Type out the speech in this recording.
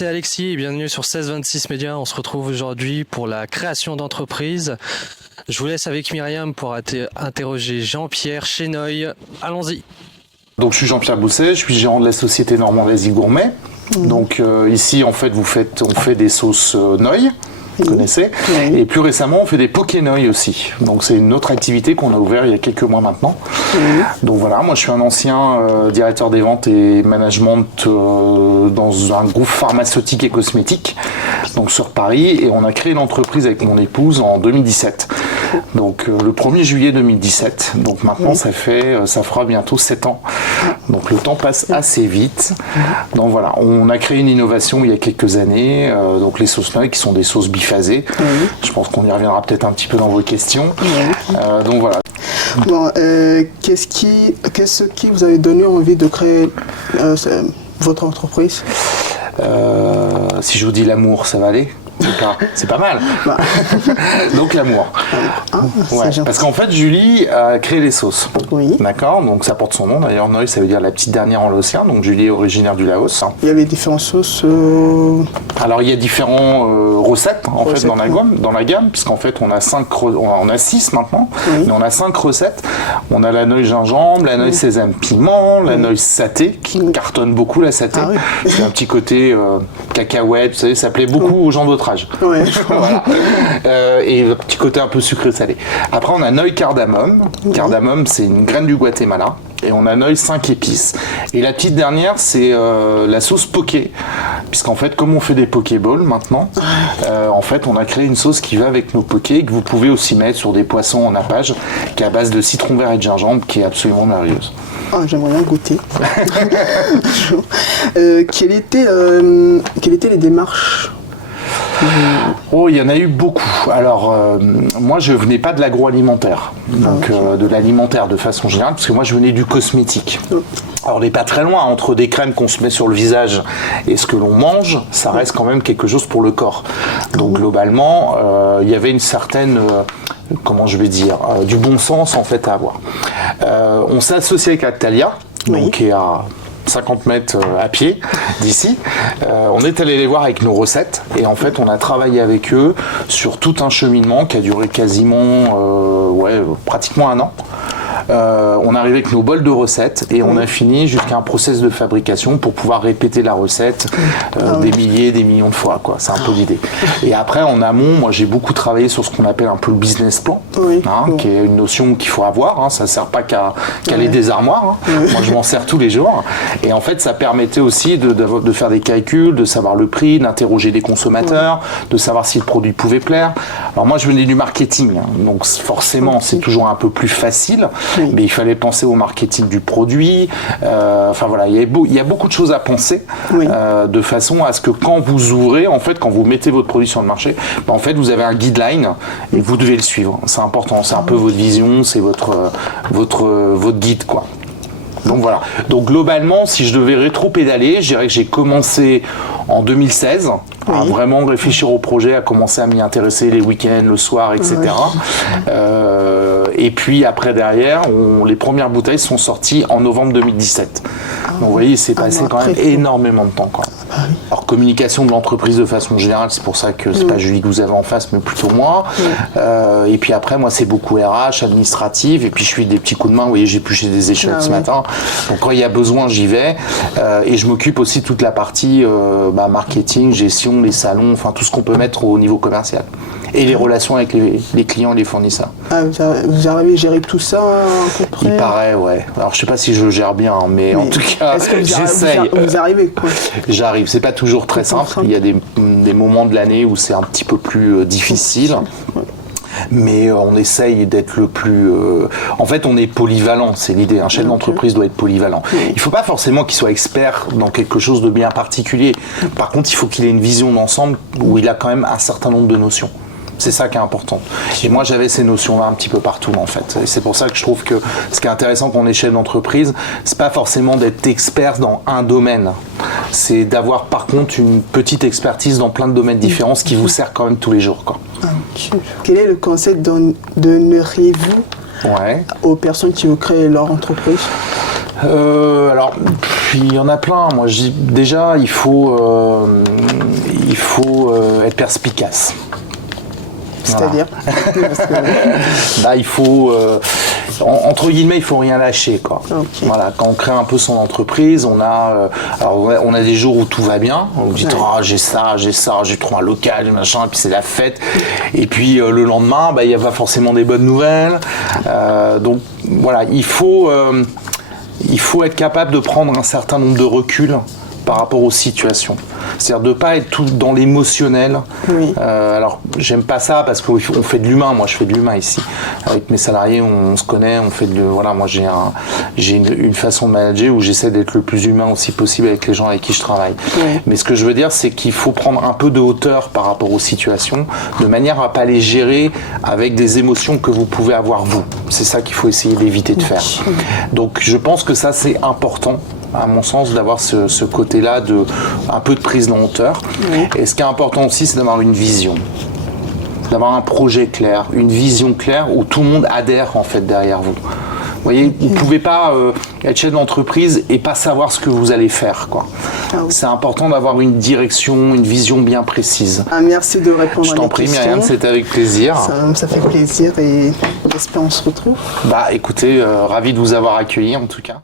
c'est Alexis et bienvenue sur 1626 Médias. On se retrouve aujourd'hui pour la création d'entreprise. Je vous laisse avec Myriam pour interroger Jean-Pierre Chenoy. Allons-y. Donc je suis Jean-Pierre Bousset, je suis gérant de la société Normand-Vazy Gourmet. Donc ici en fait on fait des sauces Noy. Vous connaissez. Oui. Et plus récemment, on fait des Pokénoy aussi. Donc, c'est une autre activité qu'on a ouvert il y a quelques mois maintenant. Oui. Donc, voilà, moi, je suis un ancien directeur des ventes et management dans un groupe pharmaceutique et cosmétique, donc sur Paris. Et on a créé l'entreprise avec mon épouse en 2017. Donc, le 1er juillet 2017. Donc, maintenant, ça fera bientôt 7 ans. Donc, le temps passe assez vite. Donc, voilà, on a créé une innovation il y a quelques années. Donc, les sauces Noy qui sont des sauces biphasées. Je pense qu'on y reviendra peut-être un petit peu dans vos questions. Donc voilà. Bon, qu'est-ce qui vous avez donné envie de créer votre entreprise? Si je vous dis l'amour, ça va aller? C'est pas mal. Donc l'amour. Ouais, parce qu'en fait, Julie a créé les sauces. Oui. D'accord. Donc ça porte son nom. D'ailleurs, Noy, ça veut dire la petite dernière en laotien. Donc Julie est originaire du Laos. Il y a les différentes sauces. Alors il y a différentes recettes en fait dans la gamme, puisqu'en fait on a 6 maintenant, mais on a 5 recettes. On a la Noy gingembre, la Noy sésame piment, la Noy saté qui cartonne beaucoup la saté. C'est un petit côté cacahuète. Vous savez, ça plaît beaucoup aux gens d'autre âge. Ouais. Voilà. Et un petit côté un peu sucré-salé. Après, on a Noy cardamome. Cardamome, c'est une graine du Guatemala. Et on a Noy 5 épices. Et la petite dernière, c'est la sauce poké. Puisqu'en fait, comme on fait des pokéballs maintenant, en fait, on a créé une sauce qui va avec nos pokés, que vous pouvez aussi mettre sur des poissons en nappage, qui est à base de citron vert et de gingembre, qui est absolument merveilleuse. Oh, j'aimerais bien goûter. Quelles étaient les démarches? Oh, il y en a eu beaucoup. Alors, moi, je venais pas de l'agroalimentaire, donc de l'alimentaire de façon générale, parce que moi, je venais du cosmétique. Alors, on n'est pas très loin, entre des crèmes qu'on se met sur le visage et ce que l'on mange, ça reste quand même quelque chose pour le corps. Donc, globalement, il y avait une certaine... comment je vais dire, du bon sens en fait à avoir. On s'est associé avec Actalia, donc qui est à 50 mètres à pied d'ici. On est allé les voir avec nos recettes et en fait on a travaillé avec eux sur tout un cheminement qui a duré quasiment pratiquement 1 an. On est arrivé avec nos bols de recettes et on a fini jusqu'à un process de fabrication pour pouvoir répéter la recette des milliers, des millions de fois, quoi. C'est un peu l'idée. Et après, en amont, moi j'ai beaucoup travaillé sur ce qu'on appelle un peu le business plan, qui est une notion qu'il faut avoir. Ça ne sert pas qu'à caler des armoires. Moi je m'en sers tous les jours. Et en fait, ça permettait aussi de faire des calculs, de savoir le prix, d'interroger des consommateurs, de savoir si le produit pouvait plaire. Alors moi je venais du marketing, donc forcément c'est toujours un peu plus facile. Mais il fallait penser au marketing du produit. Enfin voilà, il y a beaucoup de choses à penser de façon à ce que quand vous ouvrez, en fait, quand vous mettez votre produit sur le marché, en fait, vous avez un guideline et vous devez le suivre. C'est important, c'est un peu votre vision, c'est votre guide, quoi. Donc voilà. Donc globalement, si je devais rétro-pédaler, je dirais que j'ai commencé en 2016 à vraiment réfléchir au projet, à commencer à m'y intéresser les week-ends, le soir, etc. Et puis après derrière, les premières bouteilles sont sorties en novembre 2017. Donc vous voyez, c'est passé quand même énormément de temps, quoi. Alors communication de l'entreprise de façon générale, c'est pour ça que c'est pas Julie que vous avez en face, mais plutôt moi. Et puis après, moi c'est beaucoup RH, administrative, et puis je suis des petits coups de main. Vous voyez, j'ai épluché des échelles ce matin. Donc quand il y a besoin, j'y vais. Et je m'occupe aussi de toute la partie marketing, gestion, les salons, enfin tout ce qu'on peut mettre au niveau commercial. Et les relations avec les clients et les fournisseurs. Ah, vous arrivez à gérer tout ça à peu près? Il paraît, ouais. Alors je sais pas si je gère bien, mais en tout cas, j'essaye. Vous arrivez, quoi. J'arrive. C'est pas toujours très simple. Il y a des moments de l'année où c'est un petit peu plus difficile. Mais on essaye d'être le plus... En fait, on est polyvalent, c'est l'idée. Un chef d'entreprise doit être polyvalent. Il ne faut pas forcément qu'il soit expert dans quelque chose de bien particulier. Par contre, il faut qu'il ait une vision d'ensemble où il a quand même un certain nombre de notions. C'est ça qui est important. Et moi, j'avais ces notions-là un petit peu partout, en fait. Et c'est pour ça que je trouve que ce qui est intéressant quand on est chef d'entreprise, c'est pas forcément d'être expert dans un domaine. C'est d'avoir, par contre, une petite expertise dans plein de domaines différents, ce qui vous sert quand même tous les jours, quoi. Quel est le conseil donneriez-vous aux personnes qui veulent créer leur entreprise? Alors, Il y en a plein. Moi, déjà, il faut être perspicace. C'est-à-dire Bah, il faut, entre guillemets, il faut rien lâcher, quoi. Ok. Voilà, quand on crée un peu son entreprise, on a des jours où tout va bien. On dit, Ouais. ah, j'ai ça, j'ai trouvé un local, machin, et puis c'est la fête. Et puis le lendemain, bah, il n'y a pas forcément des bonnes nouvelles. Donc voilà, il faut être capable de prendre un certain nombre de reculs par rapport aux situations. C'est-à-dire de ne pas être tout dans l'émotionnel. Oui. Alors, j'aime pas ça parce qu'on fait de l'humain. Moi, je fais de l'humain ici. Avec mes salariés, on se connaît, on fait voilà, moi, j'ai une façon de manager où j'essaie d'être le plus humain aussi possible avec les gens avec qui je travaille. Oui. Mais ce que je veux dire, c'est qu'il faut prendre un peu de hauteur par rapport aux situations, de manière à pas les gérer avec des émotions que vous pouvez avoir vous. C'est ça qu'il faut essayer d'éviter de faire. Donc, je pense que ça, c'est important, à mon sens, d'avoir ce côté-là de un peu de prise de hauteur. Oui. Et ce qui est important aussi, c'est d'avoir une vision, d'avoir un projet clair, une vision claire où tout le monde adhère en fait derrière vous. Vous voyez, vous ne pouvez pas être chef d'entreprise et pas savoir ce que vous allez faire, quoi. Ah oui. C'est important d'avoir une direction, une vision bien précise. Ah, merci de répondre Je à t'en mes prie, questions. Myriam, c'était avec plaisir. Ça fait plaisir et j'espère qu'on se retrouve. Bah écoutez, ravi de vous avoir accueilli en tout cas.